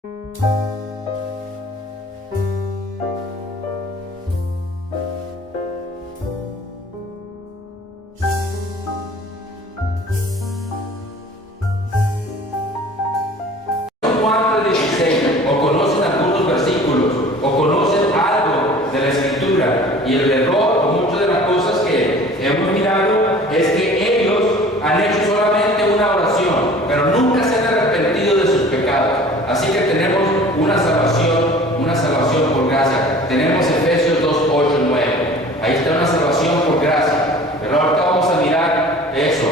Juan 3:16, o conocen algunos versículos, o conocen algo de la Escritura, y el error o muchas de las cosas que hemos mirado es que ellos han hecho solamente una oración, pero nunca se han arrepentido de sus pecados. Así que tenemos una salvación por gracia. Tenemos Efesios 2:8-9. Ahí está una salvación por gracia. Pero ahorita vamos a mirar eso.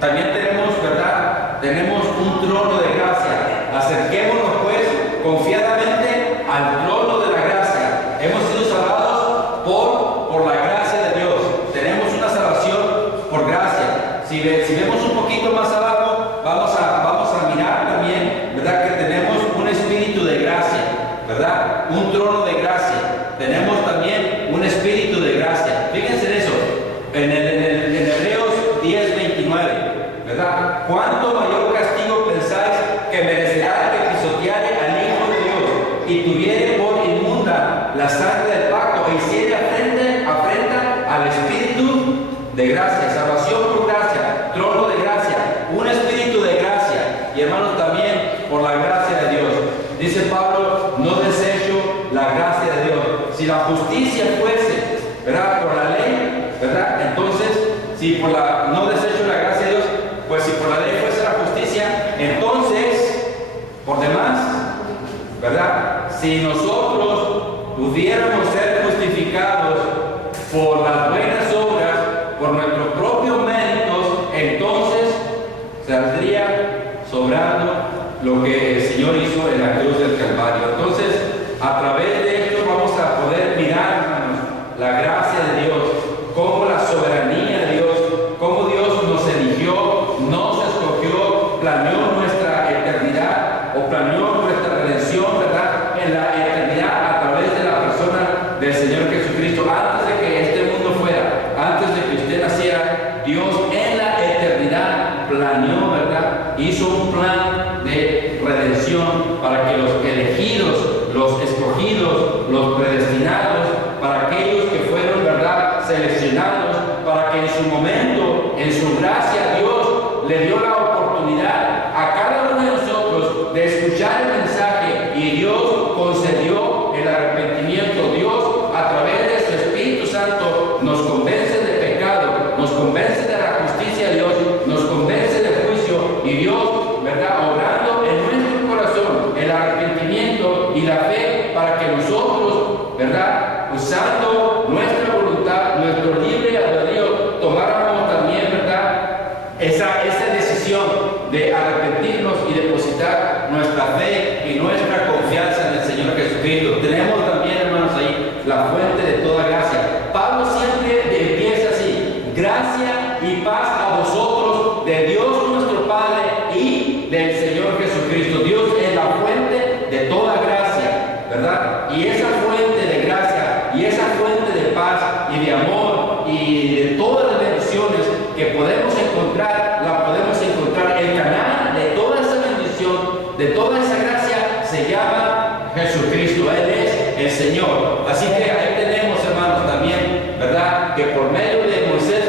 También tenemos, ¿verdad? Tenemos un trono de gracia. Acerquémonos pues confiadamente al trono de la gracia. Hemos sido salvados por la gracia de Dios. Tenemos una salvación por gracia. Si vemos un poquito más abajo, vamos a mirar también, ¿verdad? Que tenemos un espíritu de gracia, ¿verdad? Un trono de gracia. Tenemos también un espíritu de gracia. Fíjense en eso. En Hebreos 10:29, ¿verdad? ¿Cuánto mayor castigo pensáis que merecerá el que pisoteare al Hijo de Dios y tuviere por inmunda la sangre del pacto e hiciere afrenta al espíritu de gracia? Salvación por gracia, trono de gracia, un espíritu de gracia, y hermanos, también por la gracia de Dios. Dice Pablo: no desecho la gracia de Dios. Si la justicia fuese, ¿verdad?, por la ley, ¿verdad?, entonces, si por la no desecho la gracia de Dios, pues si por la ley fuese la justicia, entonces, por demás, ¿verdad?, si nosotros pudiéramos ser justificados por las buenas obras, por nuestros propios méritos, entonces saldría sobrando lo que el Señor hizo en la cruz del Calvario. Entonces, a través de esto vamos a poder mirar, hermanos, la gracia de Dios, cómo la soberanía de Dios, cómo Dios nos eligió, nos escogió, planeó nuestra eternidad, o planeó nuestra redención, ¿verdad?, en la eternidad a través de la persona del Señor Jesucristo. Antes de que este mundo fuera, antes de que usted naciera, Dios en la eternidad planeó, ¿verdad?, hizo un plan de redención para que los elegidos, los escogidos, los predestinados, para aquellos que fueron, ¿verdad?, seleccionados, para que en su momento, en su gracia, Dios le dio la oportunidad a cada uno de nosotros de escuchar el mensaje, y Dios concedió el arrepentimiento. Dios, a través de su Espíritu Santo, nos convence de pecado, nos convence de la justicia de Dios, nos convence de juicio, y Dios, ¿verdad?, obrando en nuestro corazón el arrepentimiento y la fe para que nosotros, ¿verdad?, usando nuestra voluntad, nuestro libre albedrío, tomáramos también, ¿verdad?, esa decisión de arrepentirnos y depositar nuestra fe y nuestra confianza en el Señor Jesucristo. Tenemos también, hermanos, ahí la fuente de toda gracia. Pablo siempre empieza así: gracia y paz a vosotros de Dios nuestro Padre y del Señor Jesucristo. Dios es la fuente de toda gracia, ¿verdad? Y esa fuente de gracia y esa fuente de paz y de amor y de todas las bendiciones que podemos encontrar, la podemos encontrar. El canal de toda esa bendición, de toda esa gracia, se llama Jesucristo. Él es el Señor. Así que ahí tenemos, hermanos, también, ¿verdad?, que por medio de Moisés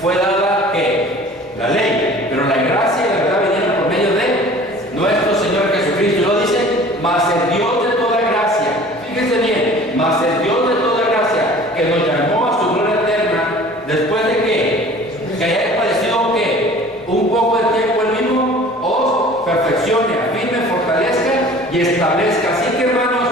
fue dada, ¿qué?, la ley, pero la gracia y la verdad vinieron por medio de nuestro Señor Jesucristo. Y lo dice: mas el Dios de toda gracia, fíjense bien, mas el Dios de toda gracia, que nos llamó a su gloria eterna, después de que haya padecido, ¿qué?, un poco de tiempo el mismo, os perfeccione, afirme, fortalezca y establezca. Así que, hermanos,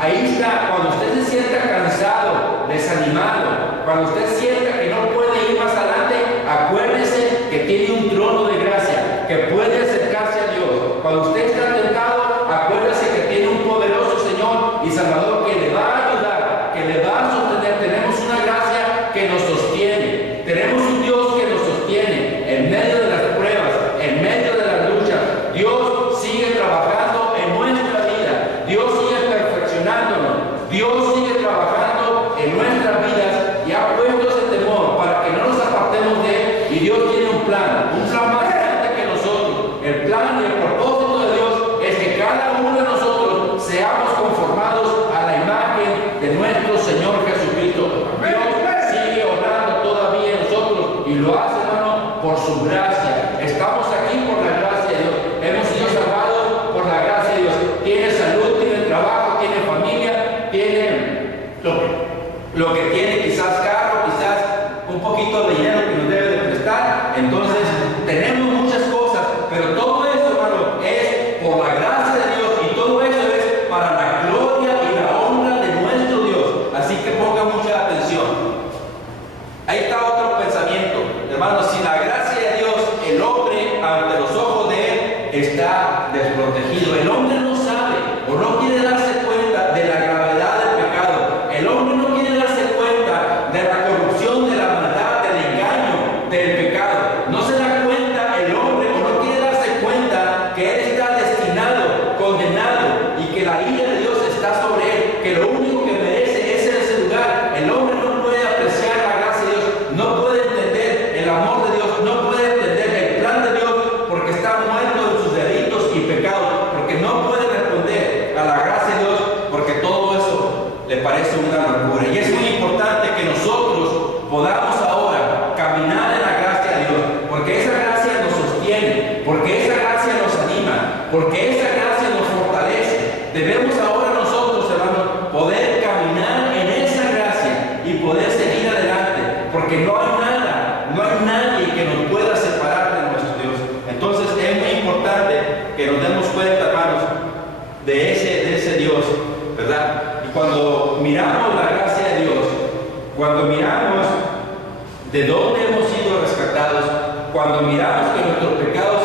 ahí está. Cuando usted se sienta cansado, desanimado, cuando usted sienta que no puede ir más adelante, acuérdese que tiene un trono de gracia, que puede acercarse a Dios. Cuando usted está tentado, acuérdese que tiene un poderoso Señor y Salvador que le va a ayudar, que le va a sostener. Tenemos una gracia que nos sostiene. Tenemos un Dios que nos sostiene en medio de las pruebas, en medio de las luchas. Dios sigue trabajando en nuestra vida. Dios sigue perfeccionándonos. Dios sigue trabajando en nuestras vidas y ha puesto ese seamos conformados a la imagen de nuestro Señor Jesucristo. Dios sigue obrando todavía en nosotros y lo hace, hermano, por su gracia. Estamos aquí por la gracia de Dios. Hemos sido salvados por la gracia de Dios. Tiene salud, tiene trabajo, tiene familia, tiene lo que tiene, quizás carro, quizás un poquito de dinero que nos debe de prestar. Entonces, tenemos muchas cosas, pero todo eso, hermano, es por la gracia de Dios, y todo eso es para la gloria y la honra de nuestro Dios. Así que ponga mucha atención. Ahí está otro pensamiento, hermanos. Sin la gracia de Dios, el hombre, ante los ojos de él, está desprotegido. El hombre no sabe o no quiere darse cuenta de la gravedad del pecado. El hombre no quiere darse cuenta de la corrupción, de la maldad, del engaño, del pecado. No se da cuenta el hombre, o no quiere darse cuenta que él está destinado, condenado, y que la ira de Dios está sobre él, que lo único que merece es ese lugar. El hombre no puede apreciar la gracia de Dios, no puede entender el amor de Dios, no puede entender el plan de Dios, porque está muerto en sus delitos y pecados, porque no puede responder a la gracia de Dios, porque todo eso le parece una locura. Y es muy importante que nosotros podamos ahora caminar en la gracia de Dios, porque esa gracia nos sostiene, porque esa gracia nos anima, porque esa gracia nos fortalece. Debemos ahora nosotros, hermanos, poder caminar en esa gracia y poder seguir adelante, porque no hay nada, no hay nadie que nos pueda separar de nuestro Dios. Entonces es muy importante que nos demos cuenta, hermanos, de ese Dios, ¿verdad? Y cuando miramos la gracia de Dios, cuando miramos de dónde hemos sido rescatados, cuando miramos que nuestros pecados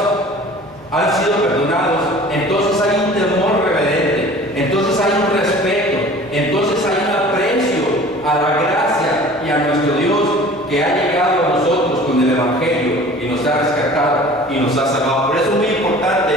han sido perdonados, entonces hay un temor reverente, entonces hay un respeto, entonces hay un aprecio a la gracia y a nuestro Dios que ha llegado a nosotros con el Evangelio y nos ha rescatado y nos ha salvado. Por eso es muy importante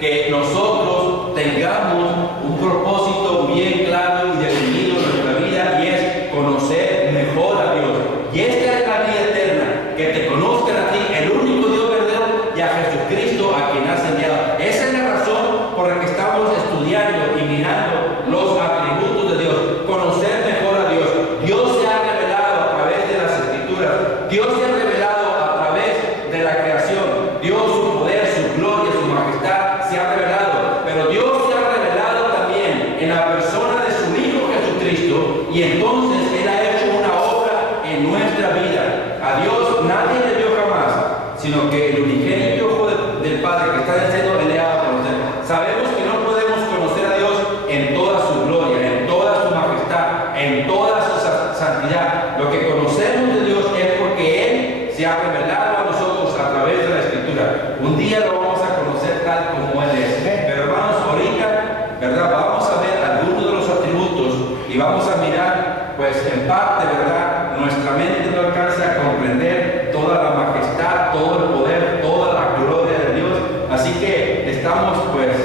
que nosotros tengamos un propósito bien claro y definido en nuestra vida, y es conocer mejor a Dios. Y esta es la vida eterna, que te conozcan a ti, el único Dios verdadero, y a Jesucristo, a quien has enviado. Esa es la razón por la que estamos estudiando y mirando los atributos de Dios, conocer mejor a Dios. Dios se ha revelado a través de las Escrituras, Dios se ha revelado a través de la creación, Dios, su poder, su gloria, su majestad se ha revelado, pero Dios se ha revelado también en la persona de su Hijo Jesucristo, y entonces Él ha hecho una obra en nuestra vida. A Dios nadie le vio jamás, sino que el unigénito Hijo del Padre que está en el cielo, Él le ha dado a conocer. Sabemos que no podemos conocer a Dios en toda su gloria, en toda su majestad, en toda su santidad. Lo que conocemos de Dios es porque Él se ha revelado a nosotros a través de la Escritura. Un día lo vamos a conocer tal como Él es. Pero hermanos, ahorita, ¿verdad? Vamos a ver algunos de los atributos y vamos a mirar, pues en parte, ¿verdad? Nuestra mente no alcanza a comprender toda la majestad, todo el poder, toda la gloria de Dios. Así que estamos, pues,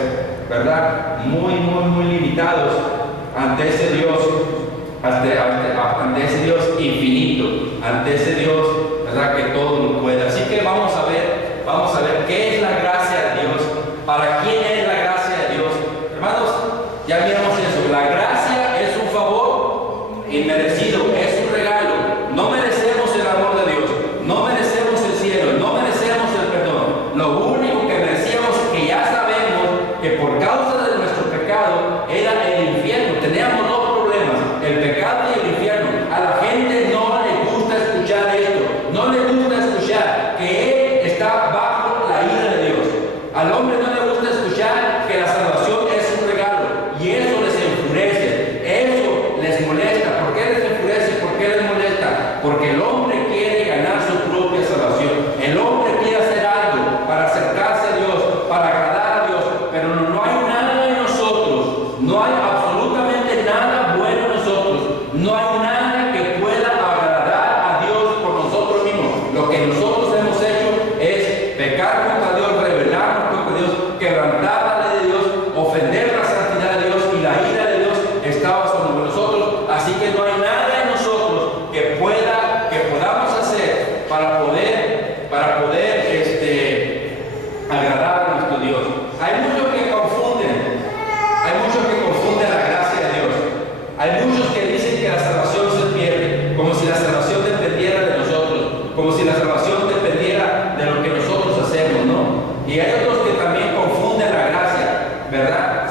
¿verdad? Muy limitados ante ese Dios, ante ese Dios infinito, ante ese Dios, ¿verdad? Que todo lo puede. Así que vamos a ver qué es la gracia de Dios, para quién es la gracia de Dios. Hermanos, ya miramos eso. La gracia es un favor inmerecido, es un regalo. No merecemos el amor de Dios, no merecemos el cielo, no merecemos el perdón. Lo único que merecíamos, que ya sabemos que por causa de nuestro pecado, era el infierno. Teníamos dos problemas, el pecado y el infierno. A la gente no le gusta escuchar esto, no le gusta escuchar que Él está bajo la ira de Dios. Al hombre no le gusta escuchar que la salvación es un regalo, y eso les enfurece, eso les molesta. ¿Por qué les enfurece? ¿Por qué les molesta? Porque el hombre quiere ganar su propia salvación. El hombre quiere hacer algo para acercarse a Dios, para agradar a Dios, pero no hay nada en nosotros, no hay absolutamente nada bueno en nosotros, no hay nada que pueda agradar a Dios por nosotros mismos. Lo que nosotros hemos hecho es pecar contra Dios, rebelarnos contra Dios, quebrantar la ley de Dios, ofender la santidad de Dios, y la ira de Dios estaba sobre nosotros. Así que no hay nada en nosotros que podamos hacer para poder agradar a nuestro Dios. Hay muchos que confunden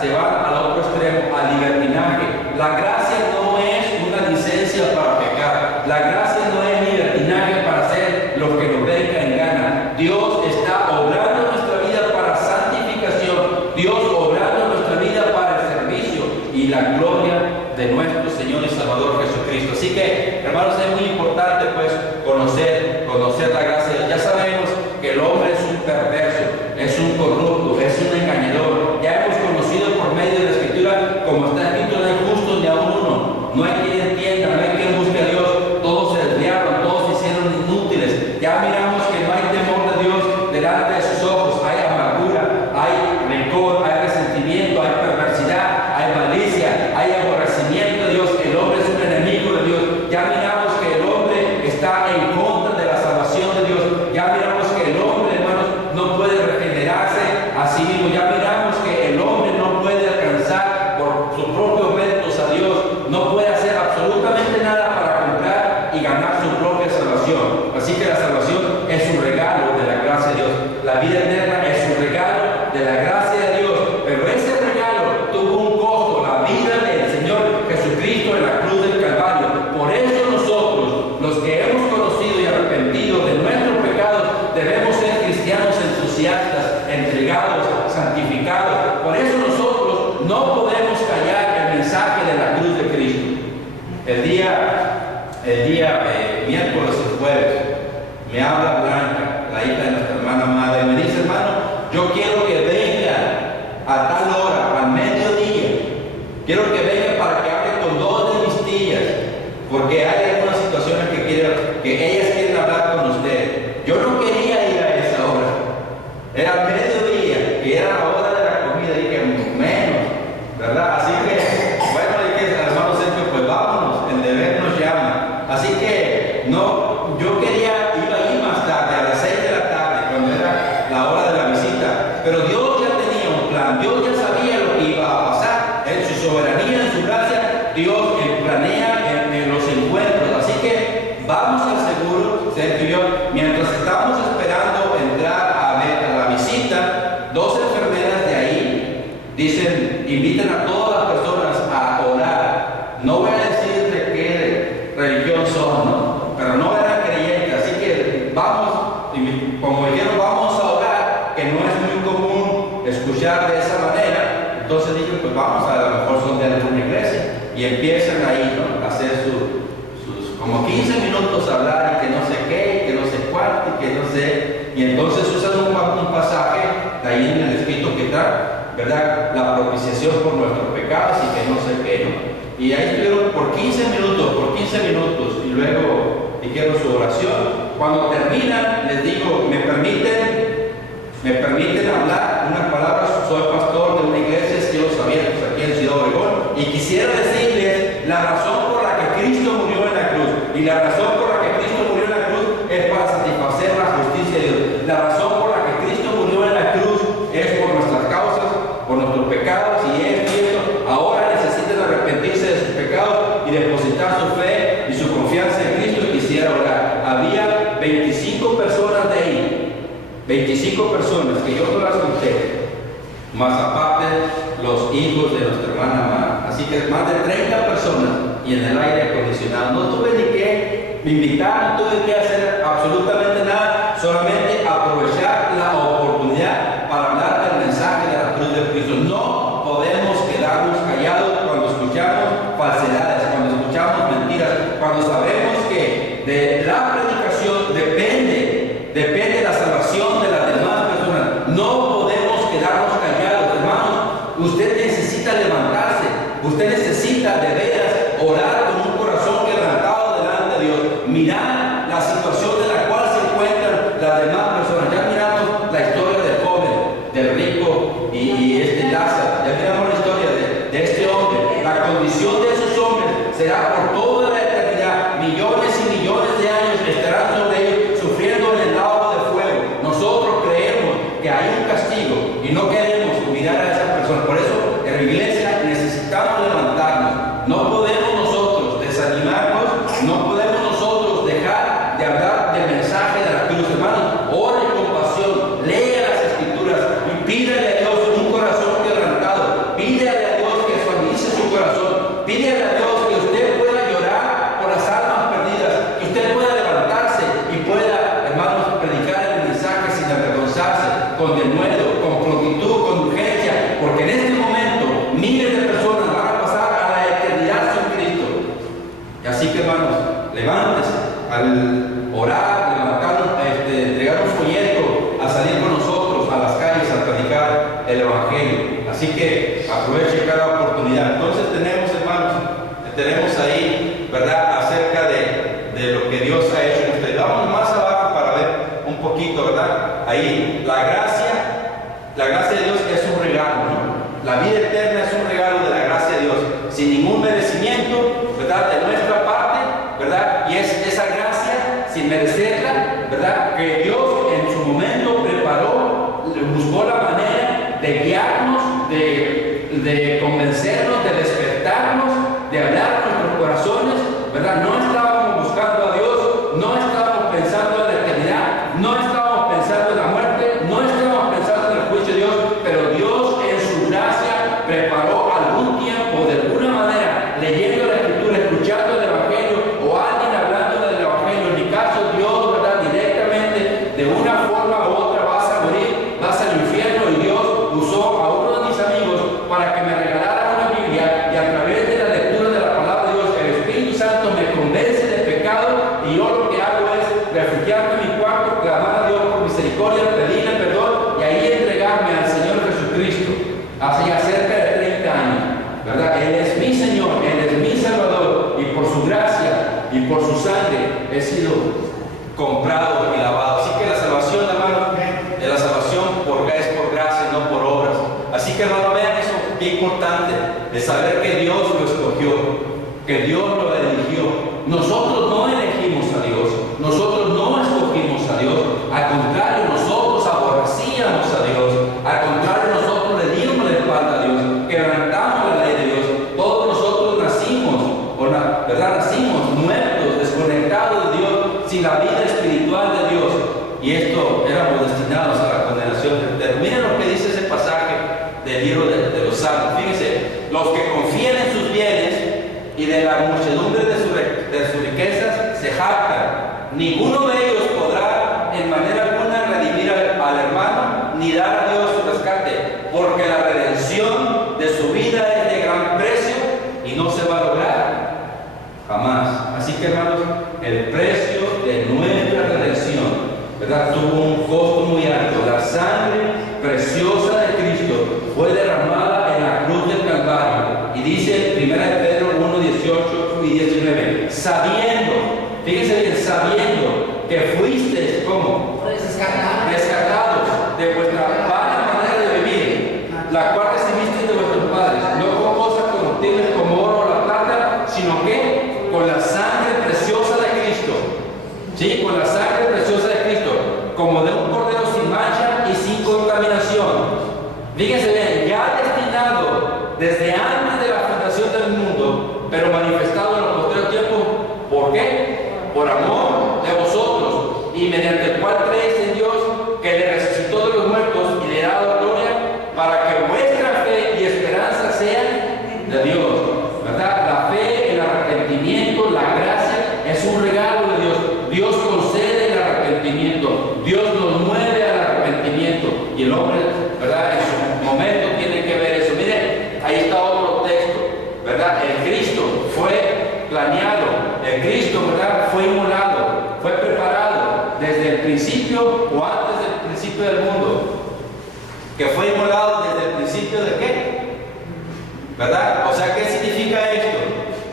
se van al otro extremo, al libertinaje. La gracia no es una licencia para pecar. La gracia no es libertinaje para hacer lo que nos venga en gana. Dios está obrando en nuestra vida para santificación. Dios obrando en nuestra vida para el servicio y la gloria de nuestro Señor y Salvador Jesucristo. Así que, hermanos, es muy importante pues conocer la gracia. Ya sabemos que el hombre es un perverso, es un corrupto, es un engañador. Ya hemos conocido por medio de la Escritura, como está escrito, no hay justo ni a uno. No hay quien entienda, no hay quien busque a Dios. Todos se desviaron, todos se hicieron inútiles. Ya miramos que no hay temor de Dios delante de sus ojos. Hay amargura, hay rencor, hay resentimiento, hay perversidad, hay malicia, hay aborrecimiento de Dios. El hombre es un enemigo de Dios. Ya miramos que el hombre está en contra de la salvación de Dios. Ya miramos que el hombre, hermanos, no puede regenerarse a sí mismo. Ya miramos que el hombre no puede alcanzar por sus propios méritos a Dios. No puede hacer absolutamente nada para comprar y ganar su propia salvación. Así que la salvación es un regalo de la gracia de Dios. La vida eterna es un regalo de la gracia de Dios. Pero ese regalo tuvo un costo, la vida del Señor Jesucristo en la cruz del Calvario. Por eso nosotros, los que hemos conocido y arrepentido de nuestros pecados, debemos ser cristianos entusiastas, entregados, santificados. Por eso nosotros no podemos callar el mensaje de la cruz de Cristo. El día miércoles o jueves me habla Blanca, la hija de nuestra hermana madre, y me dice: hermano, yo quiero que venga a tal hora, al mediodía. Quiero que venga para que hable con dos de mis tías, porque hay algunas situaciones que ellas quieren hablar con usted. Yo no quería ir a esa hora. Era al mediodía, que era la hora de la comida, y que menos, ¿verdad? Así que, bueno, dije al hermano Sergio, pues vámonos, el deber nos llama. Así que, no, yo iba a ir más tarde, a las 6 de la tarde, cuando era la hora de la visita. Pero Dios ya tenía un plan, Dios ya sabía lo que iba a pasar. En su soberanía, en su gracia, Dios planea en los encuentros. Así que vamos al seguro, Sergio y yo, mientras estamos esperando entrar a la visita, dos enfermeras de ahí dicen, inviten a todas las personas a orar. No voy a decir de qué religión son, ¿no? Pero no eran creyentes, así que vamos, como dijeron, vamos a orar, que no es muy común escuchar de esa manera. Entonces dije, pues vamos, a lo mejor son de alguna iglesia, y empiezan ahí, ¿no?, a hacer sus como 15 minutos a hablar, y que no sé qué, y que no sé cuánto, y que no sé, y entonces usan un pasaje de ahí en el escrito que está, ¿verdad?, la propiciación por nuestros pecados, y que no sé qué, ¿no? Y ahí estuvieron por 15 minutos, y luego dijeron su oración. Cuando terminan, les digo, ¿me permiten hablar una palabra? Soy pastor de una iglesia, Cielos Abiertos, aquí en Ciudad Obregón, y quisiera decirles la razón por la que Cristo murió en la cruz. Y la razón por la que Cristo murió en la cruz es para satisfacer la justicia de Dios. La razón por la que Cristo murió en la cruz es por nuestras causas, por nuestros pecados, y es cierto, ahora necesitan arrepentirse de sus pecados y depositar su fe y su confianza en Cristo. Y quisiera orar. Había 25 personas de ahí, 25 personas que yo no las conté, más aparte los hijos de nuestra hermana Mara. Así que más de 30 personas, y en el aire acondicionado. No tuve ni que invitar, no tuve que hacer absolutamente nada, solamente aprovechar la oportunidad para hablar del mensaje de la cruz de Cristo. No podemos quedarnos callados cuando escuchamos falsedades, cuando escuchamos mentiras, cuando sabemos que de la predicación depende la salvación de las demás personas. No podemos quedarnos callados, hermanos. Usted necesita levantarse, usted necesita de veras orar con un corazón quebrantado delante de Dios, mirar la situación de la cual se encuentran las demás personas. Ya miramos la historia del joven, del rico y Lázaro. Ya miramos la historia de este hombre. La condición de esos hombres será por toda la eternidad. Millones y millones de años estarán sobre ellos sufriendo en el lago de fuego. Nosotros creemos que hay un castigo y no queremos mirar a esas personas. Por eso, en la iglesia necesitamos levantarnos. No podemos nosotros desanimarnos, no podemos nosotros dejar de hablar del mensaje de la cruz. Hermanos, ore con pasión, lea las Escrituras y pídale a Dios un corazón quebrantado. miles de personas van a pasar a la eternidad sin Cristo. Y así que, hermanos, levántense al orar, entregar un folleto, a salir con nosotros a las calles a predicar el Evangelio. Así que aproveche cada oportunidad. Entonces tenemos, hermanos, ahí, ¿verdad?, acerca de lo que Dios ha hecho en ustedes. Vamos más abajo para ver un poquito, ¿verdad? Ahí, la gracia de Dios es un regalo, ¿no? La vida eterna es un regalo de la gracia de Dios, sin ningún merecimiento, ¿verdad?, de nuestra parte, ¿verdad? Y es esa gracia, sin merecerla, ¿verdad?, que Dios en su momento preparó, buscó la manera de guiarnos, de convencernos, de despertarnos, de hablar a nuestros corazones, ¿verdad? No estábamos buscando a Dios, no estábamos pensando en la eternidad, no estábamos pensando en la muerte, no estábamos pensando en el juicio de Dios, pero Dios en su gracia preparó algún tiempo, de alguna manera, leyendo la Escritura, escuchando el Evangelio o alguien hablando del Evangelio. En mi caso, Dios, ¿verdad?, directamente, de una forma u otra, vas a morir, vas al infierno, y Dios usó a uno de mis amigos para que me regalara una Biblia, y a través de la lectura de la palabra de Dios, el Espíritu Santo me convence de pecado, y yo lo que hago es refugiarme en mi cuarto, clamar a Dios por misericordia, pedirle perdón, y ahí entregarme al Señor Jesucristo. Hace ya cerca de 30 años, ¿verdad? Él es mi Señor, Él es mi Salvador, y por su gracia y por su sangre he sido comprado y lavado. Así que la salvación, hermano, la salvación es por gracia, no por obras. Así que, hermano, vean eso, qué importante es saber que Dios lo escogió, que Dios lo eligió. Nosotros no elegimos a Dios, nosotros no escogimos a Dios, al contrario, nosotros aborrecíamos a Dios, al contrario, nosotros le dimos la espalda a Dios, quebrantamos la ley de Dios. Todos nosotros nacimos, ¿verdad?, nacimos muertos, desconectados de Dios, sin la vida espiritual de Dios, y esto éramos destinados a la condenación eterna. Miren lo que dice ese pasaje del libro de los Salmos. Fíjense: los que confían en sus bienes y de la muchedumbre de sus riquezas se jactan. Ninguno de ellos podrá en manera alguna redimir al hermano, ni dar a Dios su rescate, porque la redención de su vida es de gran precio y no se va a lograr jamás. Así que, hermanos, el precio de nuestra redención, ¿verdad?, tuvo un costo muy alto. La sangre preciosa de Cristo fue derramada en la cruz del Calvario. Y dice 1 Pedro 1, 18 y 19, sabiendo, fíjense bien, sabiendo que fuisteis, ¿cómo?, rescatados de vuestra vana manera de vivir, la cual recibisteis de vuestros padres, no con cosas corruptibles como oro o la plata, sino que con la sangre preciosa de Cristo. Sí, con la sangre preciosa de Cristo, como de un cordero sin mancha y sin contaminación. Fíjense bien, ya destinado desde antes de la fundación del mundo, pero manifestado en los posteriores tiempos. ¿Por qué? Por amor de vosotros, y mediante el cual creéis en Dios, que le resucitó de los muertos y le ha dado gloria, para que vuestra fe y esperanza sean de Dios, ¿verdad? La fe, el arrepentimiento, la gracia es un regalo de Dios. Dios concede el arrepentimiento, Dios nos mueve al arrepentimiento, y el hombre, ¿verdad?, en su momento tiene que ver eso. Miren, ahí está otro texto, ¿verdad? El Cristo fue planeado, el Cristo, ¿verdad?, fue inmolado, fue preparado desde el principio o antes del principio del mundo. Que fue inmolado desde el principio de qué, ¿verdad? O sea, ¿qué significa esto?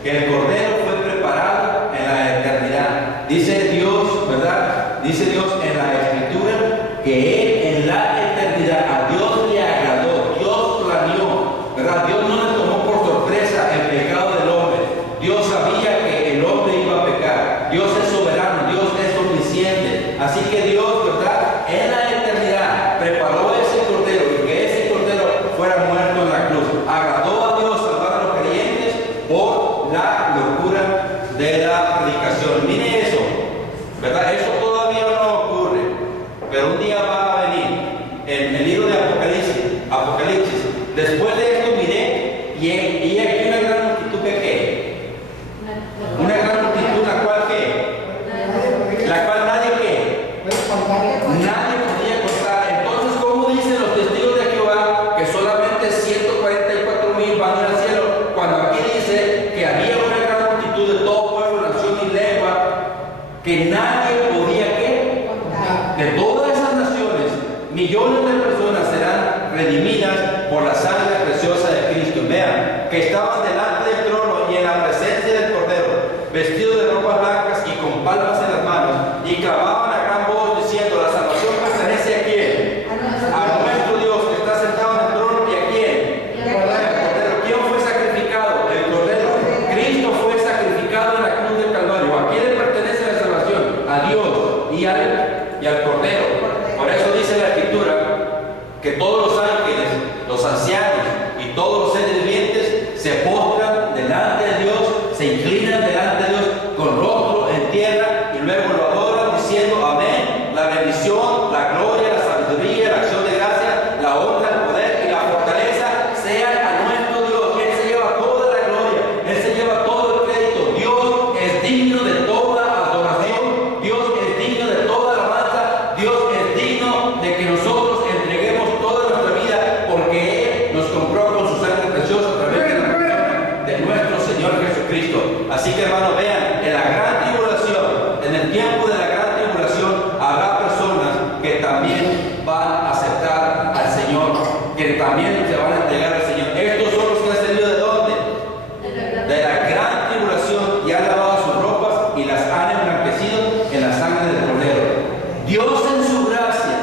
Que el Cordero fue preparado en la eternidad. Dice Dios, ¿verdad? Dice Dios en la Escritura que Él en la eternidad, a Dios le agradó, Dios planeó, ¿verdad? Dios no le tomó por sorpresa el pecado del hombre. Dios sabía que el hombre iba a pecar. Dios es soberano, Dios es omnisciente. Así que Dios, ¿verdad?, en la eternidad preparó ese Cordero, y que ese Cordero fuera muerto en la cruz. Agradó a Dios salvar a los creyentes. que estaban delante del trono y en la presencia del Cordero, vestidos de ropas blancas y con palmas en las manos, y clamaban a gran voz diciendo: la salvación pertenece a quién? A nuestro Dios que está sentado en el trono. ¿Y a quién? Al Cordero. ¿Quién fue sacrificado? El Cordero. Cristo fue sacrificado en la cruz del Calvario. ¿A quién le pertenece la salvación? A Dios y al Cordero. Por eso dice la Escritura que todos los ángeles, los ancianos y todos los seres vivientes se postran delante de Dios, se inclinan delante de Dios con rostro en tierra y luego lo adoran diciendo: amén. La bendición, la gloria, la sabiduría, la acción de gracia, la honra, el poder y la fortaleza sean a nuestro Dios. Él se lleva toda la gloria, Él se lleva todo el crédito. Dios es digno de toda adoración, Dios es digno de toda alabanza, Dios es digno de que nosotros entreguemos toda nuestra vida, porque Él nos compró con su sangre preciosa a través de nuestro Señor Jesucristo. Así que, hermanos, vean, en la gran tribulación, en el tiempo de la gran tribulación, habrá personas que también van a aceptar al Señor, que también se van a entregar al Señor. Estos son los que han salido ¿de dónde? De la gran tribulación, y han lavado sus ropas y las han emblanquecido en la sangre del Cordero. Dios en su gracia,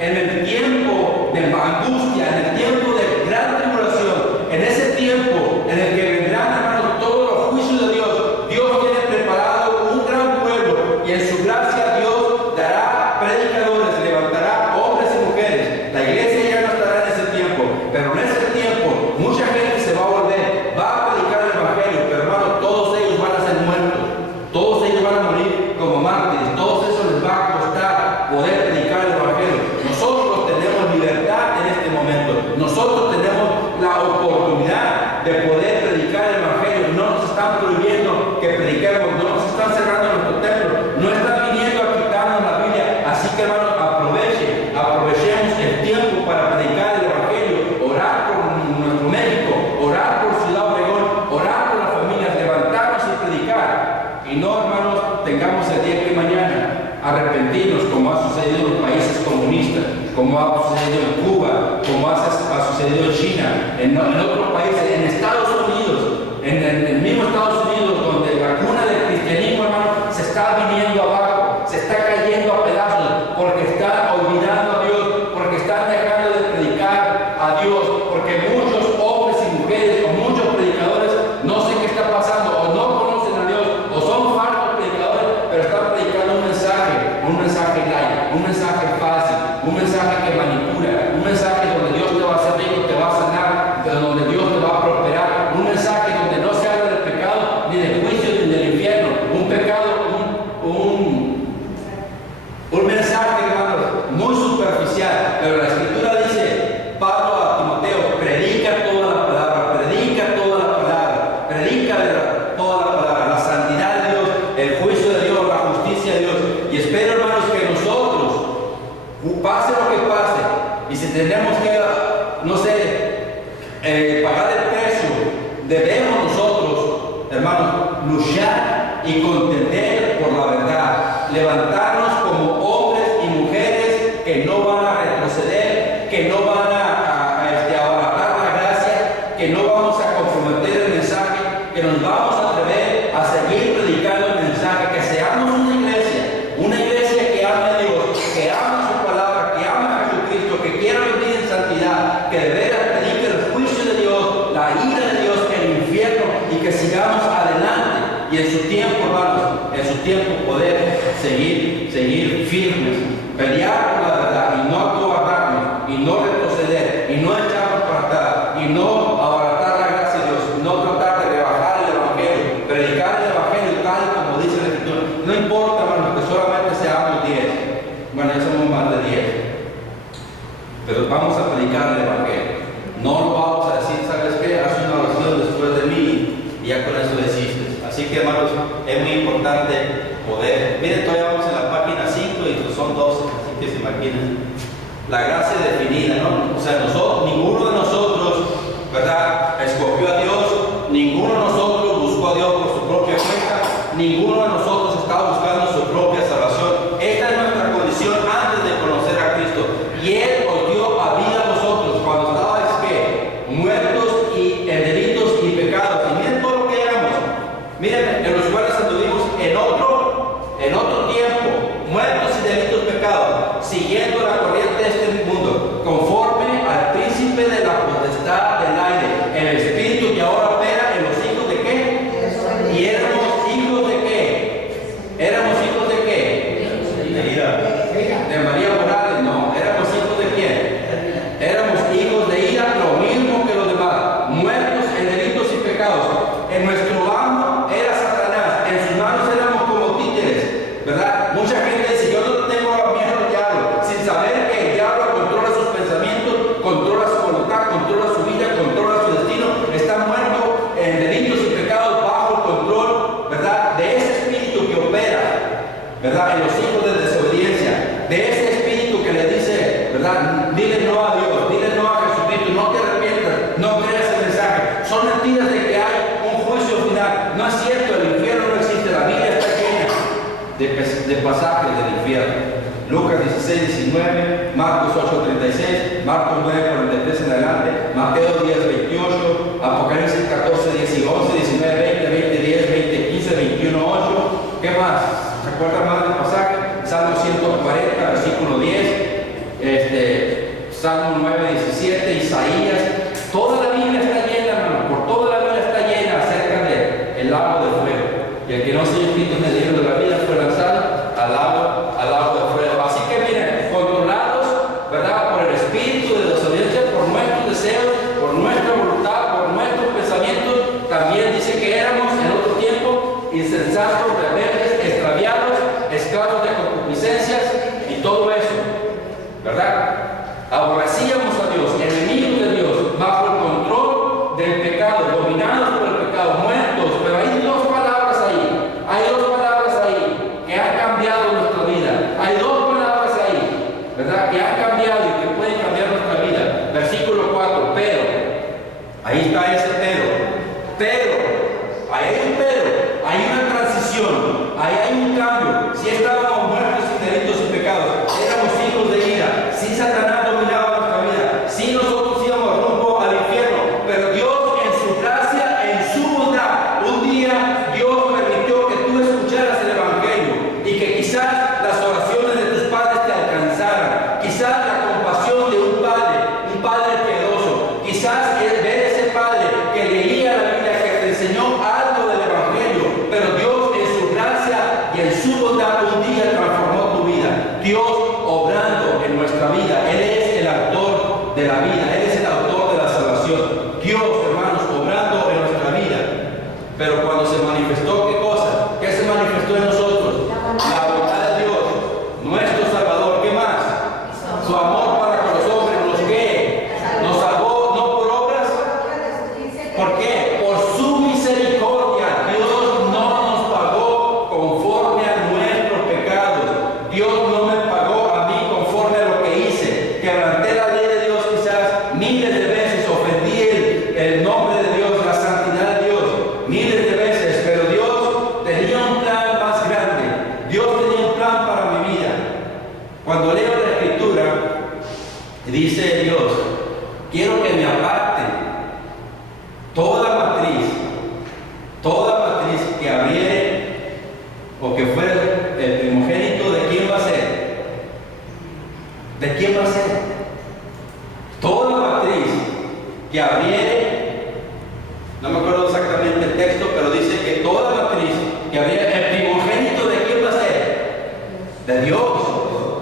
en el tiempo de angustia, en el tiempo de gran tribulación, en ese tiempo en el que vendrán, hermanos, todos los juicios de Dios, Dios tiene preparado un gran pueblo, y en su gracia Dios dará predicadores, levantará hombres y mujeres. La iglesia ya no estará en ese tiempo, pero en ese tiempo mucha gente se va a volver, va a predicar el Evangelio, pero, hermanos, todos ellos van a ser muertos, todos ellos van a morir como mártires, todos eso les va a costar poder predicar el Evangelio. Nosotros tenemos libertad en este momento, nosotros tenemos la oportunidad de poder predicar el Evangelio. No nos están prohibiendo que prediquemos, no nos están cerrando nuestro templo, no están viniendo a quitarnos la Biblia. Así que, hermanos, aprovechemos el tiempo para predicar el Evangelio, orar por nuestro México, orar por Ciudad Obregón, orar por las familias, levantarnos y predicar. Y no, hermanos, tengamos el día que mañana arrepentirnos, como ha sucedido en los países comunistas, como ha sucedido en Cuba, como ha sucedido en China, en otros países, en Estados Unidos, en el mismo Estados Unidos, donde la cuna del cristianismo, hermano, se está viniendo abajo, se está cayendo a pedazos, porque están olvidando a Dios, porque están dejando de predicar a Dios, porque muchos hombres y mujeres, o muchos predicadores, no sé qué está pasando, o no conocen a Dios, o son falsos predicadores, pero están predicando un mensaje light, un mensaje fácil, un mensaje que manipula, un mensaje donde Dios te va a hacer rico, te va a sanar, donde Dios te va a prosperar, un mensaje donde no se habla del pecado, ni del juicio, ni del infierno, un pecado, un mensaje, hermanos, muy superficial. Pero la Escritura dice, Pablo a Timoteo: predica toda la palabra, predica toda la palabra, predica toda la palabra, la santidad de Dios, el juicio de Dios, la justicia de Dios. Y espero, hermanos, que nosotros, pase lo que pase, y si tenemos que, no sé, pagar el precio, debemos nosotros, hermanos, luchar y contender por la verdad, levantarnos como hombres y mujeres que no van a retroceder, que no van a abaratar la gracia, que no vamos a comprometer el mensaje, que nos vamos a atrever a seguir predicando el mensaje, que seamos una iglesia que ama a Dios, que ama su palabra, que ama a Jesucristo, que quiera vivir en santidad, que de veras predique el juicio de Dios, la ira de Dios, el infierno, y que sigamos adelante. Y en su tiempo, hermanos, en su tiempo poder seguir firmes, pelear por la verdad y no acobardarnos, y no retroceder, y no echarnos para atrás, y no abaratar la gracia de Dios, no tratar de rebajar el Evangelio, predicar el Evangelio tal como dice la Escritura. No importa, hermanos, que solamente seamos 10, bueno, ya somos más de 10, pero vamos a predicar el Evangelio. No lo vamos a decir, ¿sabes qué? Haz una oración después de mí y ya con eso desistes. Así que, hermanos, es muy importante poder. Miren, todavía vamos en la página 5 y son 12, así que se imaginan. La gracia definida, ¿no? O sea, ninguno de nosotros, ¿verdad?, escogió a Dios, ninguno de nosotros buscó a Dios por su propia cuenta, ninguno de nosotros estaba buscando su propia salvación. Esta es nuestra condición antes de conocer a Cristo. Y Él os dio a vida a vosotros cuando estabais, ¿qué? Muertos Son mentiras de que hay un juicio final. No es cierto, el infierno no existe. La Biblia está llena de pasajes del infierno. Lucas 16, 19, Marcos 8, 36, Marcos 9, 43 en adelante, Mateo 10, 28, Apocalipsis 14, 10 y 11, 19, 20, 20, 10, 20, 15, 21, 8. ¿Qué más? ¿Se acuerdan más del pasaje? Salmo 140, versículo 10, Salmo 9, 17, Isaías. Toda la Biblia está llena, hermano, por toda la Biblia está llena acerca del lago de fuego. Y el que no se haya escrito en el libro de la vida fue lanzado al lago de fuego. Así que miren, controlados, ¿verdad? Por el espíritu de desobediencia, por nuestros deseos, por nuestra voluntad, por nuestros pensamientos. También dice que éramos en otro tiempo insensatos, rebeldes, extraviados, esclavos de concupiscencias y todo eso, ¿verdad? Aborrecíamos a Dios, enemigos de Dios, bajo el control del pecado, dominados por el pecado, muertos. Pero hay dos palabras ahí que han cambiado nuestra vida. Hay dos palabras ahí, ¿verdad? Que han cambiado y que pueden cambiar nuestra vida. Versículo 4, pero. Ahí está ese pero. Ahí hay un pero. Hay una transición. Ahí hay un cambio. Si estábamos muertos sin delitos y pecados, éramos hijos de ira. Si Satanás dominaba nuestra vida, si nosotros íbamos rumbo al infierno, pero Dios en su gracia, en su bondad, un día Dios permitió que tú escucharas el Evangelio y que quizás las oraciones de tus padres te alcanzaran, quizás la compasión de un padre piadoso, quizás ver ese padre que leía la Biblia, que te enseñó algo del Evangelio, pero Dios en su gracia y en su bondad un día transformó tu vida. Dios obrando en nuestra vida. Él es el autor de la vida, Él es el autor de la salvación. Dios, hermanos, obrando en nuestra vida. Pero cuando se manifestó, ¿qué cosa? ¿Qué se manifestó en nosotros? La bondad de Dios, nuestro Salvador. ¿Qué más? Su amor para con los hombres. ¿Los qué? Nos salvó no por obras. ¿Por qué? Por su misericordia. Dios no nos pagó conforme a nuestros pecados. Dios no me pagó a mí conforme a lo que hice. Quebranté la ley de Dios quizás miles de veces, ofendí el nombre de Dios, la santidad de Dios, miles de veces, pero Dios tenía un plan más grande. Dios tenía un plan para mi vida. Cuando leo la Escritura, dice Dios, quiero que me aparte toda matriz que abriere o que fuera el primogénito, ¿de quién va a ser? ¿De quién va a ser? Toda matriz que abriere, no me acuerdo exactamente el texto, pero dice que toda matriz que abriere, el primogénito, ¿de quién va a ser? De Dios.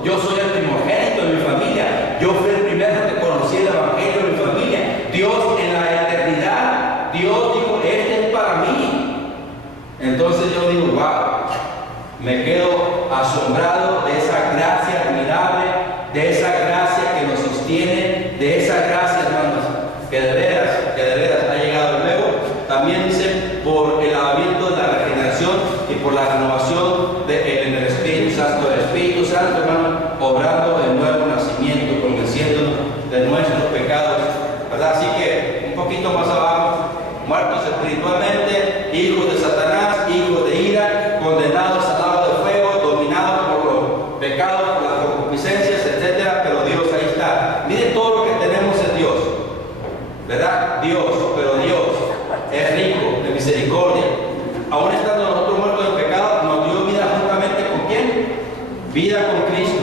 Yo soy el primogénito de mi familia. Yo fui el primero que conocí el Evangelio de mi familia. Dios en la eternidad, Dios dijo, este es para mí. Entonces yo digo, wow, me quedo asombrado de esa gracia admirable, de esa gracia que nos sostiene, de esa gracia, hermanos, que de veras ha llegado. Luego también dice, por el lavamiento de la regeneración y por la renovación en el Espíritu Santo. El Espíritu Santo, hermano, obrando el nuevo nacimiento, convenciéndonos de nuestros pecados, ¿verdad? Así que un poquito más abajo, muertos espiritualmente, hijos de Satanás, hijos de ira, condenados al lago de fuego, dominados por los pecados, por las concupiscencias, etcétera. Pero Dios ahí está. Miren todo lo que tenemos en Dios, ¿verdad? Dios, pero Dios es rico de misericordia. Aún estando nosotros muertos en pecado, nos dio vida juntamente con ¿quién? Vida con Cristo.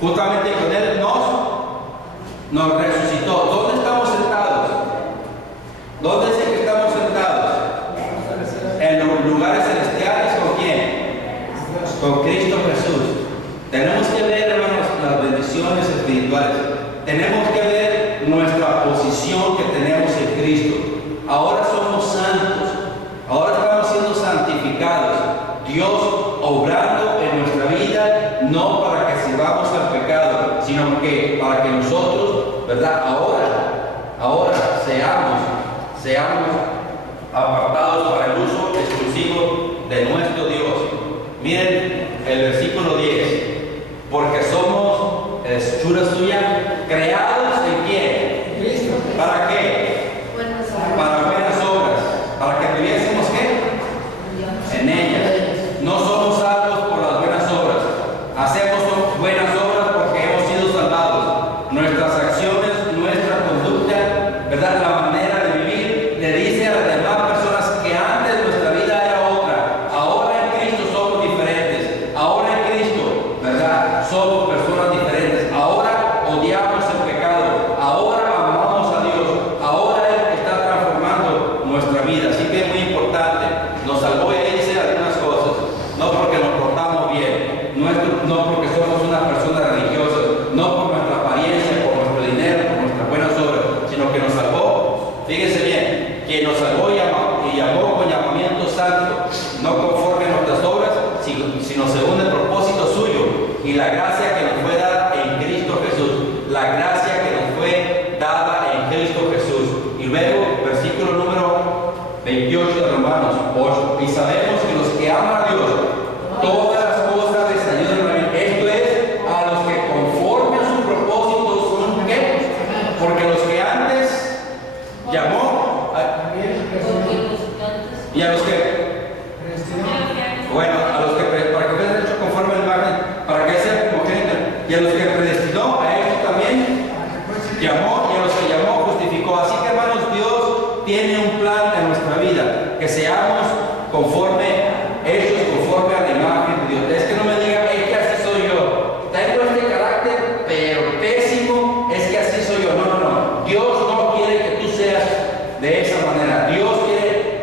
Justamente con Él nos resucitó. ¿Dónde estamos sentados? ¿Dónde es que estamos sentados? En los lugares celestiales. ¿Con quién? Con Cristo Jesús. Tenemos que ver, hermanos, las bendiciones espirituales. Tenemos que ver nuestra posición que tenemos en Cristo. Ahora somos santos. Ahora estamos siendo santificados. Dios obrando en nuestra vida, no para que sirvamos al pecado, sino que para que nosotros, ¿verdad? Ahora seamos apartados para el uso exclusivo de nuestro Dios. Miren el versículo 10. Porque somos hechura suya, creados en quién. ¿Para qué? fíjense bien, quien nos salvó y llamó con llamamiento santo, no conforme a nuestras obras, sino según el propósito suyo, y la gracia que nos fue dada en Cristo Jesús. La gracia que nos fue dada en Cristo Jesús. Y luego, versículo número 28 de Romanos 8. Y sabemos que los que aman a Dios, todas las cosas les ayudan a bien. Esto es, a los que conforme a su propósito son ¿qué? Porque los que antes llamó, y a los que, bueno, a los que, para que fueran hechos conforme a la imagen, para que sean como gente, y a los que predestinó, a ellos también llamó, y a los que llamó, justificó. Así que, hermanos, Dios tiene un plan en nuestra vida, que seamos hechos conforme a la imagen de Dios. Es que no me digan, es que así soy yo. Tengo este carácter, pero pésimo, es que así soy yo. No, no, no. Dios no quiere que tú seas de esa manera. Dios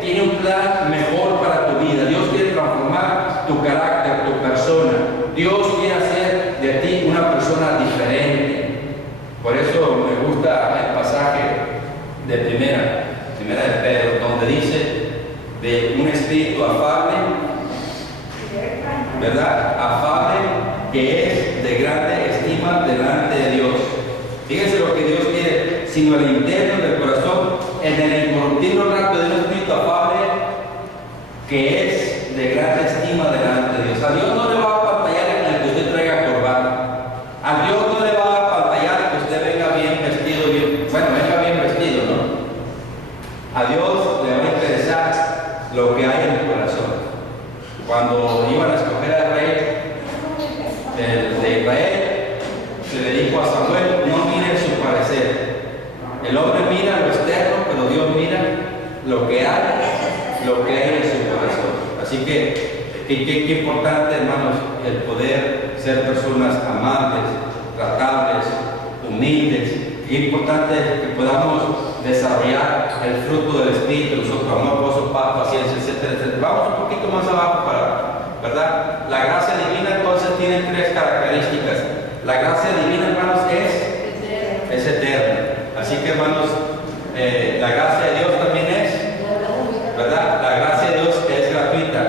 tiene un plan mejor para tu vida. Dios quiere transformar tu carácter, tu persona. Dios quiere hacer de ti una persona diferente. Por eso me gusta el pasaje de primera de Pedro, donde dice de un espíritu afable, ¿verdad? Afable, que es de grande estima delante de Dios. Fíjense lo que Dios quiere, sino el interno del corazón, en el incorruptible rato de un espíritu afable, que es de grande estima delante de Dios. A Dios no le va a pantallar en el que usted traiga corbata. A Dios no le va a pantallar que usted venga bien vestido, venga bien vestido, ¿no? A Dios le va a interesar lo que hay en el corazón. Cuando iban a escoger al rey de Israel, se le dijo a Samuel, no mire su parecer. El hombre mira lo externo, pero Dios mira lo que hay en su corazón. Así que qué importante, hermanos, el poder ser personas amables, tratables, humildes. Qué importante que podamos desarrollar el fruto del Espíritu, nosotros, amor, gozo, paz, paciencia, etcétera, etcétera. Vamos un poquito más abajo ¿verdad? La gracia divina entonces tiene tres características. La gracia divina, hermanos, es eterna. Así que, hermanos, la gracia de Dios también es, ¿verdad? La gracia de Dios es gratuita.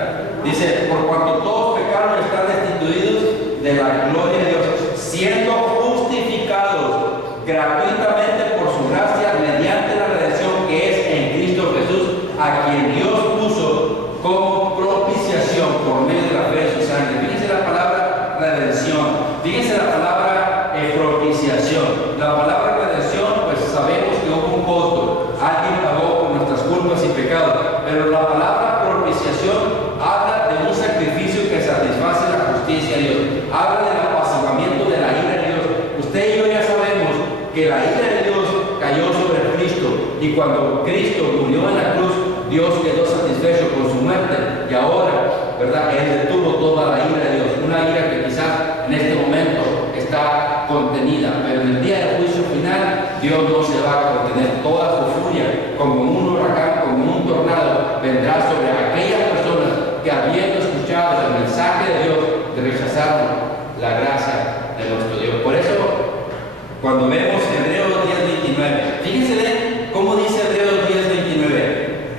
Dice, por cuanto todos pecaron, están destituidos de la gloria de Dios, siendo justificados gratuitamente por su gracia mediante la redención que es en Cristo Jesús, a quien Dios puso como propiciación por medio de la fe de su sangre. Fíjense la palabra redención, fíjense la palabra propiciación. La palabra redención, pues sabemos que hubo un costo, alguien pagó por nuestras culpas y pecados, pero la palabra propiciación habla de un sacrificio que satisface la justicia de Dios, habla del apaciguamiento de la ira de Dios. Usted y yo ya sabemos que la ira de Dios cayó sobre Cristo, y cuando Cristo murió en la cruz, Dios quedó satisfecho con su muerte, y ahora, ¿verdad? Él detuvo toda la ira de Dios, una ira que quizás en este momento está contenida, pero en el día del juicio final, Dios no se va a contener. Toda su furia, como un huracán, como un tornado, vendrá sobre aquellas personas que, habiendo escuchado el mensaje de Dios, rechazaron la gracia de nuestro Dios. Por eso, cuando vemos Hebreos 10:29, fíjense bien cómo dice Hebreos 10:29.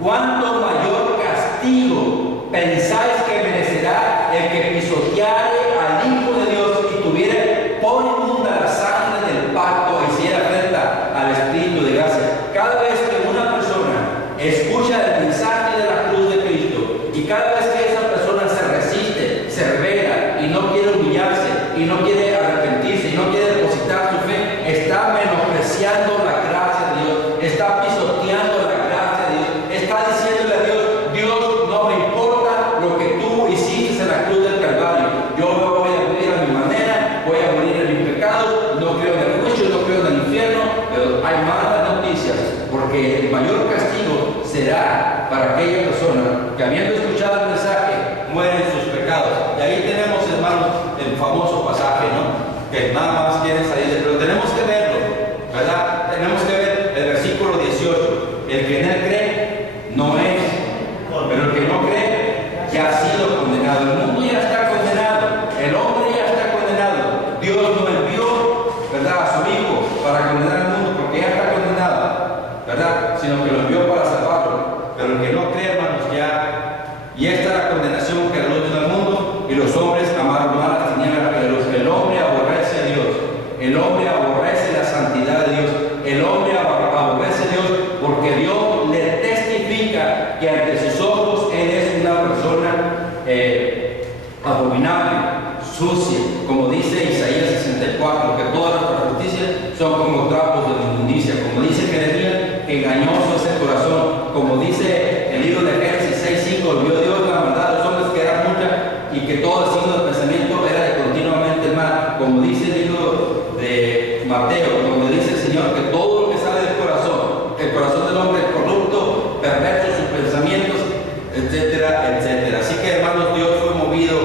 ¿Cuánto mayor castigo pensáis que merecerá el que pisoteare al Hijo de Dios y tuviera por inmunda la sangre del pacto y hiciera afrenta al Espíritu de gracia? Cada vez que una persona escucha el mensaje de la cruz de Cristo, y cada vez que esa persona se resiste, se revela y no quiere humillarse, y no quiere arrepentirse, y no quiere depositar su fe, está menospreciando la gracia de Dios, está pisoteando la gracia de Dios, está diciéndole a Dios, Dios, no me importa lo que tú hiciste en la cruz del Calvario, yo voy a vivir a mi manera, voy a morir en mis pecados, no creo en el juicio, no creo en el infierno, pero hay malas noticias, porque el mayor castigo será para aquella persona que, habiendo escuchado el mensaje, muere en sus pecados. Y ahí tenemos, hermanos, el famoso pasaje, ¿no? Que nada más quieren salir, pero tenemos que verlo, ¿verdad? Tenemos que ver el versículo 18. El que en él cree no es, pero el que no cree ya ha sido condenado. El mundo ya está condenado, el hombre ya está condenado. Dios no envió, ¿verdad?, a su Hijo para condenar al mundo, porque ya está condenado. sino que lo envió para salvarlo. Pero el que no cree, hermanos, y esta es la condenación que la luz vino al mundo, y los hombres amaron más las tinieblas que la luz. El hombre aborrece a Dios, el hombre aborrece la santidad de Dios, el hombre aborrece a Dios porque Dios le testifica que ante sus ojos Él es una persona abominable, sucia, como dice Isaías 64, que todas nuestras justicias son como trapos de inmundicia, como dice Jeremías, que engañoso es el corazón, como dice el libro de Génesis 6:5, vio Dios la maldad de los hombres que era mucha y que todo el signo de pensamiento era de continuamente el mal, como dice el libro de Mateo, donde dice el Señor que todo lo que sale del corazón, el corazón del hombre es corrupto, perverso, sus pensamientos, etcétera, etcétera. Así que, hermanos, Dios fue movido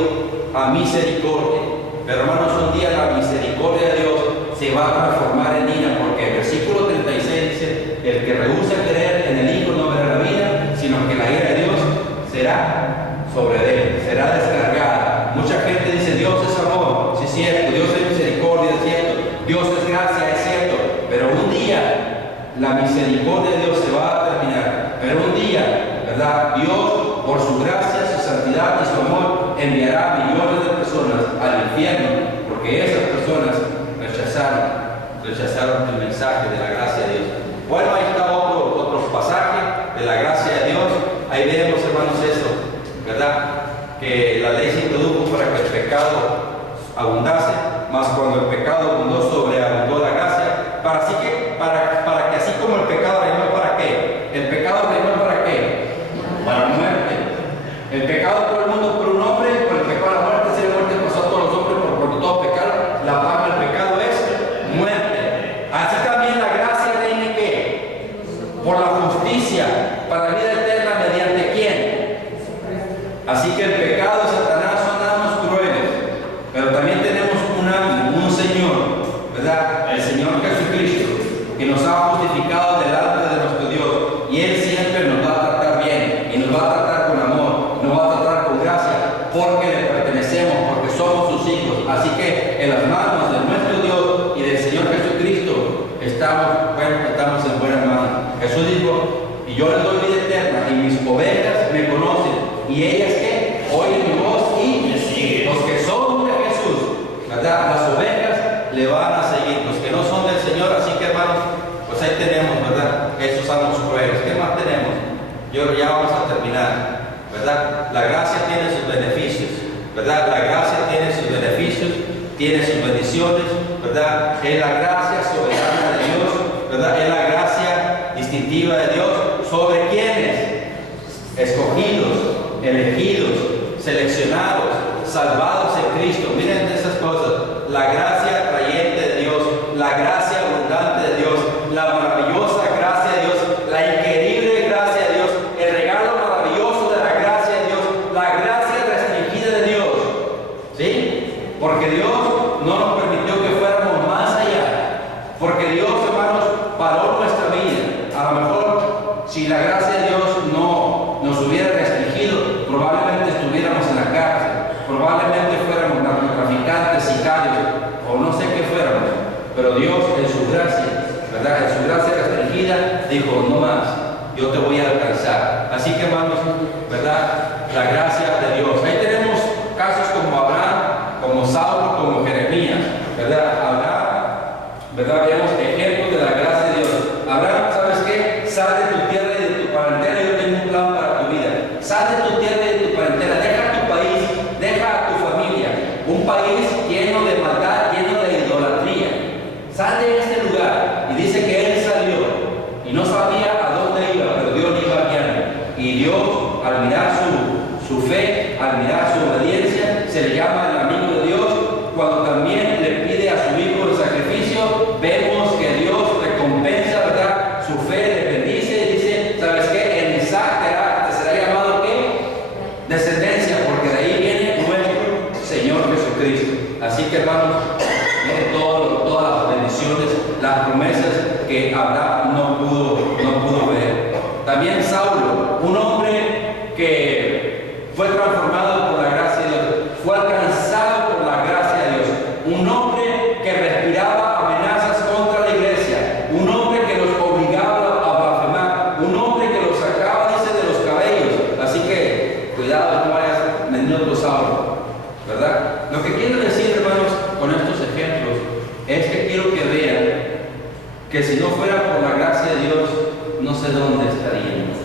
a misericordia, pero hermanos, un día la misericordia de Dios se va a transformar en ira, porque el versículo 36 dice: el que rehúsa creer en el Hijo no verá la vida, sino que la ira de Dios será sobre él, será descargada. Mucha gente dice: Dios es amor, sí es cierto, Dios es misericordia, es cierto, Dios es gracia, es cierto, pero un día la misericordia de Dios se va a terminar, pero un día, ¿verdad?, Dios, por su gracia, su santidad y su amor, enviará a millones de personas al infierno, porque esas personas rechazaron el mensaje de la gracia de Dios. Bueno, ahí está otro pasaje de la gracia de Dios. Ahí vemos, hermanos, eso, ¿verdad?, que la ley se introdujo para que el pecado abundase, mas cuando el pecado abundó, sobreabundó la gracia, para que así como el pecado reinó, ¿para qué? El pecado reinó, ¿para qué? Para muerte. El pecado por el mundo por un hombre, por el pecado la muerte, si la muerte pasó a todos los hombres porque todos pecaron, la paga del pecado es muerte. Así también la gracia reina, ¿qué? Por la justicia, para la vida eterna, ¿mediante quién? Así que el pecado de Satanás son amos crueles, pero también tenemos un Señor, ¿verdad? El Señor Jesucristo, que nos ha justificado delante de nuestro Dios, y Él siempre nos va a tratar bien, y nos va a tratar con amor, nos va a tratar con gracia, porque le pertenecemos, porque somos sus hijos. Así que en las manos de nuestro Dios y del Señor Jesucristo estamos en buenas manos. Jesús dijo: y yo les doy vida eterna, y mis ovejas me conocen, y ellas que oyen mi voz y me siguen. Los que son de Jesús, ¿verdad?, las ovejas le van a seguir. Los que no son del Señor, así que, hermanos, pues ahí tenemos, ¿verdad?, esos amos crueles. ¿Qué más tenemos? Ya vamos a terminar, ¿verdad? La gracia tiene sus beneficios, ¿verdad? La gracia tiene sus beneficios, tiene sus bendiciones, ¿verdad? Es la gracia soberana de Dios, ¿verdad? Es la gracia distintiva de Dios. ¿Sobre quiénes? Escogidos, elegidos, seleccionados, salvados en Cristo. Miren esas cosas: la gracia trayente de Dios, la gracia abundante de Dios, la maravillosa gracia de Dios, la increíble gracia de Dios, el regalo maravilloso de la gracia de Dios, la gracia restringida de Dios, ¿sí? Porque Dios no nos permitió que fuéramos más allá, porque Dios, hermanos, paró nuestra vida. A lo mejor, si la gracia de Dios no nos hubiera restringido, probablemente estuviéramos en la cárcel, probablemente fuéramos narcotraficantes, sicarios, o no sé qué fuéramos, pero Dios en su gracia, ¿verdad?, en su gracia restringida, dijo: no más, yo te voy a alcanzar. Así que, hermanos, ¿verdad?, la gracia de Dios. Ahí tenemos casos como Abraham, como Saulo, como Jeremías, ¿verdad? Abraham, ¿verdad?, vemos ejemplos de la gracia de Dios. Abraham, ¿sabes qué? Sal de tu tierra y de tu parentela, yo tengo un plan para tu vida. Sal de tu tierra y de tu parentela, deja tu país, deja a tu familia, un país lleno de maldad, lleno de idolatría. Sal de este lugar. Y dice que él salió y no sabía a dónde iba, pero Dios le iba guiando. Y Dios, al mirar su fe, al mirar su obediencia, se le llama el amigo de Dios. Cuando también le pide a su hijo el sacrificio, vemos que Dios recompensa, ¿verdad?, su fe, le bendice y dice: ¿sabes qué? En Isaac te será llamado ¿qué? Descendencia, porque de ahí viene nuestro Señor Jesucristo. Así que, hermanos, miren todas las bendiciones, las promesas que Abraham no pudo ver. También Saulo, un hombre que fue transformado por la gracia de Dios, fue alcanzado por la gracia de Dios, un hombre que respiraba amenazas contra la iglesia, un hombre que los obligaba a blasfemar, sé dónde estaríamos.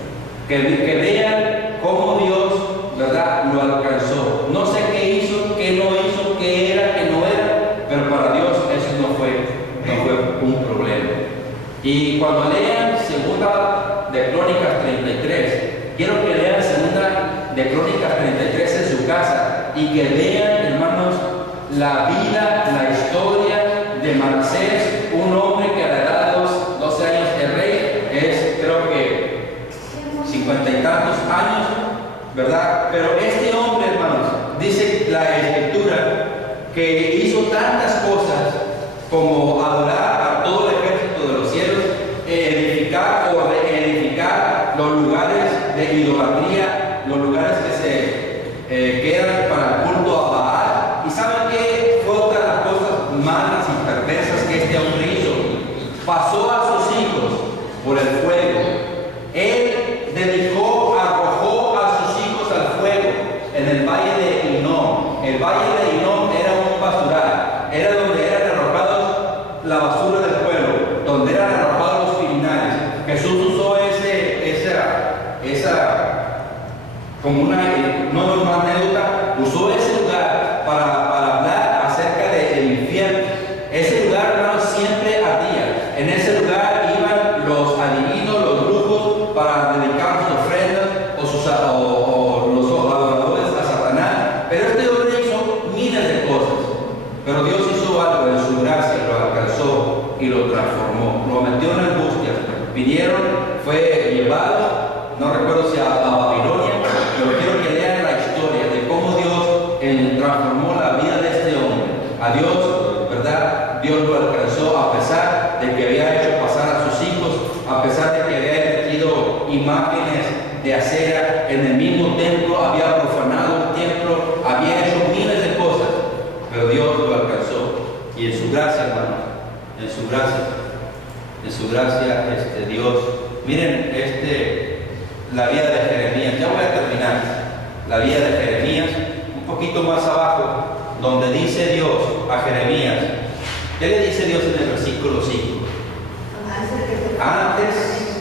Que vean cómo Dios, ¿verdad?, lo alcanzó. No sé qué hizo, qué no hizo, qué era, qué no era, pero para Dios eso no fue un problema. Y cuando lean Segunda de Crónicas 33, quiero que lean Segunda de Crónicas 33 en su casa y que vean, hermanos, la vida, la historia de Manasés, un hombre que a la edad de 12 años el rey es, creo que 50 y tantos años, ¿verdad? Pero este hombre, hermanos, dice la Escritura que hizo tantas cosas como adorar a todo el ejército de los cielos, edificar o reedificar los lugares de idolatría, los lugares que se quedan para el culto a Baal. ¿Y saben qué fue otra de las cosas malas y perversas que este hombre hizo? Pasó a sus hijos por el fuego. Él arrojó a sus hijos al fuego en el valle de Hinnom. El valle de Hinnom era un basural, era donde eran arrojados la basura del pueblo, donde eran arrojados los criminales. Jesús usó como una anécdota, usó ese lugar para hablar acerca del infierno. Ese lugar, hermanos, siempre ardía. En ese lugar iban los adivinos, los brujos, para dedicar sus ofrendas o los adoradores a Satanás. Pero este hombre hizo miles de cosas. Pero Dios hizo algo en su gracia, lo alcanzó y lo transformó. Lo metió en angustia. Vinieron, fue llevado, no recuerdo si a Babilonia, pero quiero que lean la historia de cómo Dios transformó la vida de este hombre. A Dios, ¿verdad? Dios lo alcanzó a pesar de que había hecho pasar a sus hijos, a pesar de que había metido imágenes de acera en el mismo templo, había profanado el templo, había hecho miles de cosas, pero Dios lo alcanzó. Y en su gracia, hermanos, en su gracia, Dios, miren, la vida de Jeremías. Ya voy a terminar. La vida de Jeremías, un poquito más abajo, donde dice Dios a Jeremías. ¿Qué le dice Dios en el versículo 5? Antes